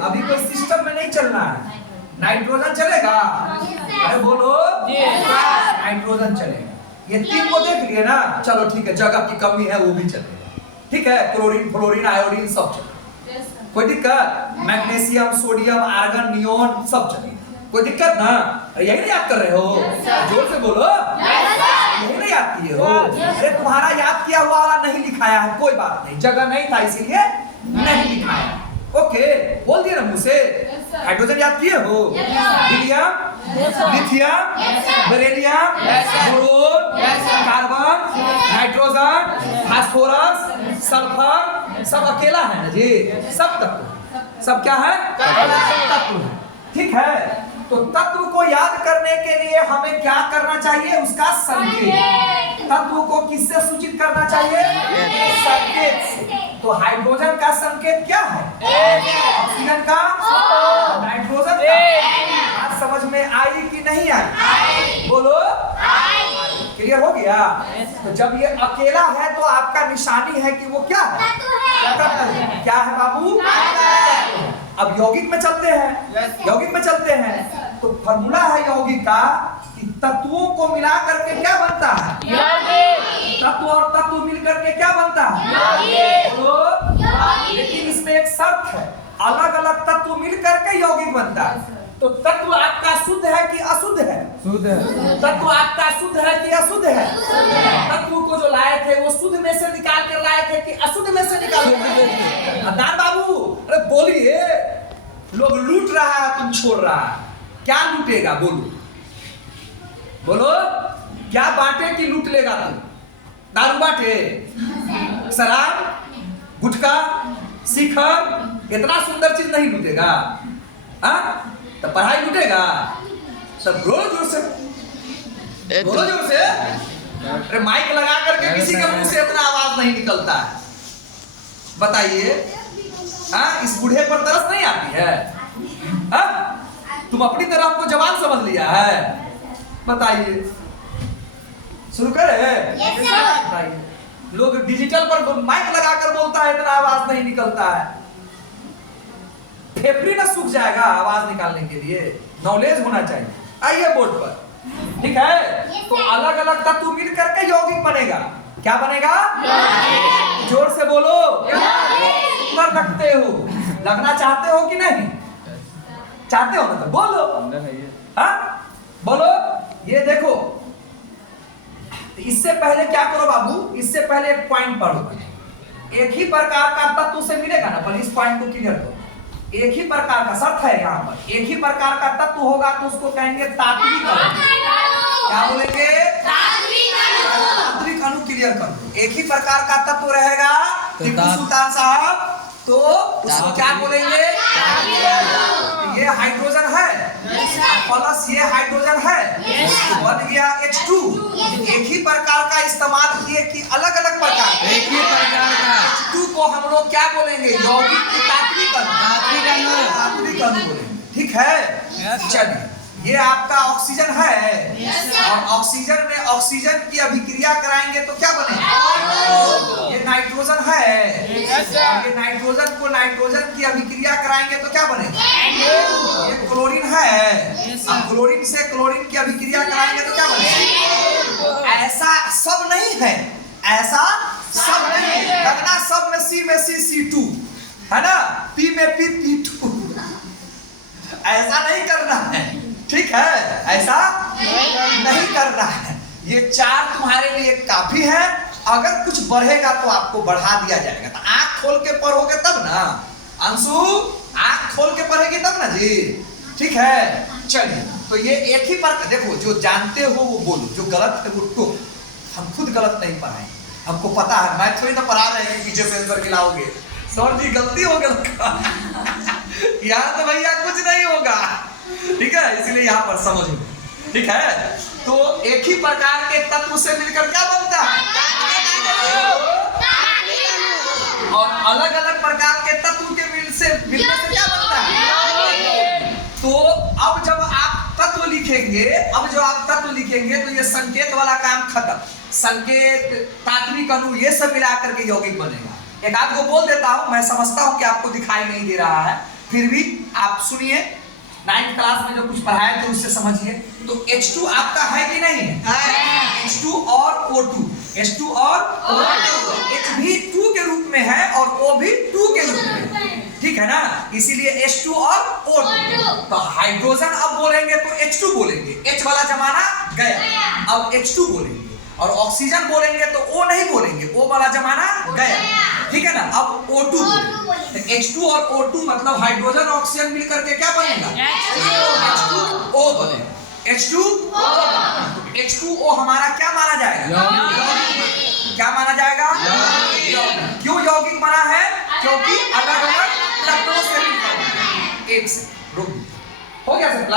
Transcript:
अभी कोई सिस्टम में नहीं चलना है। नाइट्रोजन चलेगा? अरे बोलो, नाइट्रोजन चलेगा। ये तीन को देख लिए ना, चलो ठीक है, जगह की कमी है वो भी चलेगा, ठीक है। क्लोरीन, फ्लोरीन, आयोडीन सब चलेगा, कोई दिक्कत? मैग्नीशियम, सोडियम, आर्गन, नियोन सब चलेगा, कोई दिक्कत ना? यही नहीं याद कर रहे हो? जोर से बोलो, यही नहीं याद किए हो? अरे तुम्हारा याद किया हुआ वाला नहीं लिखाया है, कोई बात नहीं, जगह नहीं था इसीलिए नहीं लिखाया। ओके, बोल दिया ना मुंह से। हाइड्रोजन याद किए हो? Helium, lithium, beryllium, boron, carbon, nitrogen, phosphorus, sulphur, सब अकेला है ना जी? सब तत्व, सब क्या है? तत्व है, ठीक है। तो तत्व को याद करने के लिए हमें क्या करना चाहिए? उसका संकेत। तत्व को किससे सूचित करना चाहिए? संकेत से। तो हाइड्रोजन का संकेत क्या है? ऑक्सीजन का, नाइट्रोजन का। बात समझ में आई कि नहीं आई? बोलो, क्लियर हो गया? तो जब ये अकेला है तो आपका निशानी है कि वो क्या है? क्या है बाबू? अब यौगिक में चलते हैं, यौगिक में चलते हैं। तो फॉर्मूला है यौगिक का कि तत्वों को मिला करके क्या बनता है? तत्व और तत्व मिलकर के क्या बनता है? लेकिन इसमें एक शर्त है, अलग अलग तत्व मिलकर के यौगिक बनता है। तो तत्व आपका शुद्ध है कि अशुद्ध है? शुद्ध है। तत्व आपका शुद्ध है कि अशुद्ध है? तत्व को जो लाए थे वो शुद्ध में से निकाल कर लाए थे कि अशुद्ध में से निकाल कर? अदनान बाबू, अरे बोलिए, लोग लूट रहा है, तुम छोड़ रहा है, क्या लूटेगा? बोलो बोलो, क्या बांटे कि लूट लेगा तुम? दारू बांटे, शराब, गुटखा, शिखर, इतना सुंदर चीज नहीं लूटेगा? हाँ, तो पढ़ाई लूटेगा? तब बोलो जोर से, बोलो जोर से। अरे माइक लगा करके किसी के मुंह से इतना आवाज नहीं निकलता है, बताइए। हाँ, इस बूढ़े पर तरस नहीं आती है? हाँ, तुम अपनी तरफ को जवान समझ लिया है? बताइए, शुरू करें? बताइए। लोग डिजिटल पर माइक लगाकर बोलता है, इतना आवाज नहीं निकलता है। फेफड़ी ना सूख जाएगा आवाज निकालने के लिए, नॉलेज होना चाहिए। आइए बोर्ड पर, ठीक है। तो अलग अलग तत्व मिल करके यौगिक बनेगा। क्या बनेगा? जोर से बोलो, उत्तर रखते हो, लगना चाहते हो कि नहीं? चाहते हो ना तो बोलो। हाँ बोलो। ये देखो, इससे पहले क्या करो बाबू, इससे पहले एक पॉइंट पढ़ो। एक ही प्रकार का तत्व से मिलेगा ना, पहले इस पॉइंट को क्लियर करो। एक ही प्रकार का शर्त है यहाँ पर, एक ही प्रकार का तत्व होगा तो उसको कहेंगे तात्विक अणु। क्या बोलेंगे? तात्विक अणु। क्लियर कर दो। एक ही प्रकार का तत्व रहेगा टीपू सुल्तान साहब, तो उसको क्या बोलेंगे? ये हाइड्रोजन है प्लस ये हाइड्रोजन है, बन गया H2। एक ही प्रकार का इस्तेमाल किए कि अलग अलग प्रकार? एक ही प्रकार का। H2 को हम लोग क्या बोलेंगे? यौगिक की तात्विक अणु, तात्विक अणु बोलेंगे, ठीक है। चलिए, ये आपका ऑक्सीजन है, और ऑक्सीजन में ऑक्सीजन की अभिक्रिया कराएंगे तो क्या बनेगा? ये नाइट्रोजन है, और ये नाइट्रोजन को नाइट्रोजन की अभिक्रिया कराएंगे तो क्या बनेगा? ये क्लोरीन है, अब क्लोरीन से क्लोरीन की अभिक्रिया कराएंगे तो क्या बनेगा? ऐसा सब नहीं है, ऐसा सब नहीं, लगना सब में C2 है ना, P में P2, ऐसा नहीं करना है, ठीक है। ऐसा नहीं करना है। ये चार तुम्हारे लिए काफी है, अगर कुछ बढ़ेगा तो आपको बढ़ा दिया जाएगा। तो आंख खोल के पढ़ोगे तब ना अंशु, आंख खोल के पढ़ेगी तब ना जी, ठीक है। चलिए, तो ये एक ही पर देखो, जो जानते हो वो बोलो, जो गलत है वो टोक। हम खुद गलत नहीं पढ़ाए, हमको पता है, मैं थोड़ी ना पढ़ा रहे हैं पीछे से आंसर खिलाओगे। सर जी गलती हो गया यहाँ तो भैया कुछ नहीं होगा, ठीक है, इसलिए यहाँ पर समझो, ठीक है। तो एक ही प्रकार के तत्व से मिलकर क्या बनता है? और अलग अलग प्रकार के तत्व के मिलने से क्या बनता है? तो अब जब आप तत्व लिखेंगे, अब जो आप तत्व लिखेंगे तो ये संकेत वाला काम खत्म। संकेत, तात्विक अणु, ये सब मिला करके यौगिक बनेगा। एक आध को बोल देता हूं, मैं समझता हूं कि आपको दिखाई नहीं दे रहा है। फिर भी आप सुनिए, 9th क्लास में जो कुछ पढ़ाया थे उससे समझिए। तो H2 आपका है कि नहीं है? H2 और O2, H2 और O2, H भी 2 के रूप में है और O भी 2 के रूप में है, ठीक है ना? इसीलिए H2 और O2। तो हाइड्रोजन अब बोलेंगे तो H2 बोलेंगे, H वाला जमाना गया, अब H2 बोलेंगे। और ऑक्सीजन बोलेंगे तो O नहीं बोलेंगे, O वाला जमाना गया, ठीक है ना? अब O2 बोलेंगे। H2 और O2 मतलब हाइड्रोजन ऑक्सीजन मिलकर के क्या बनेगा? H2O बनेगा, H2O। H2O हमारा क्या माना जाएगा? क्या माना जाएगा? यौगिक। क्यों यौगिक बना है? क्योंकि अलग अलग तत्वों से मिलकर। एक से रुक, हो गया सर क्लास?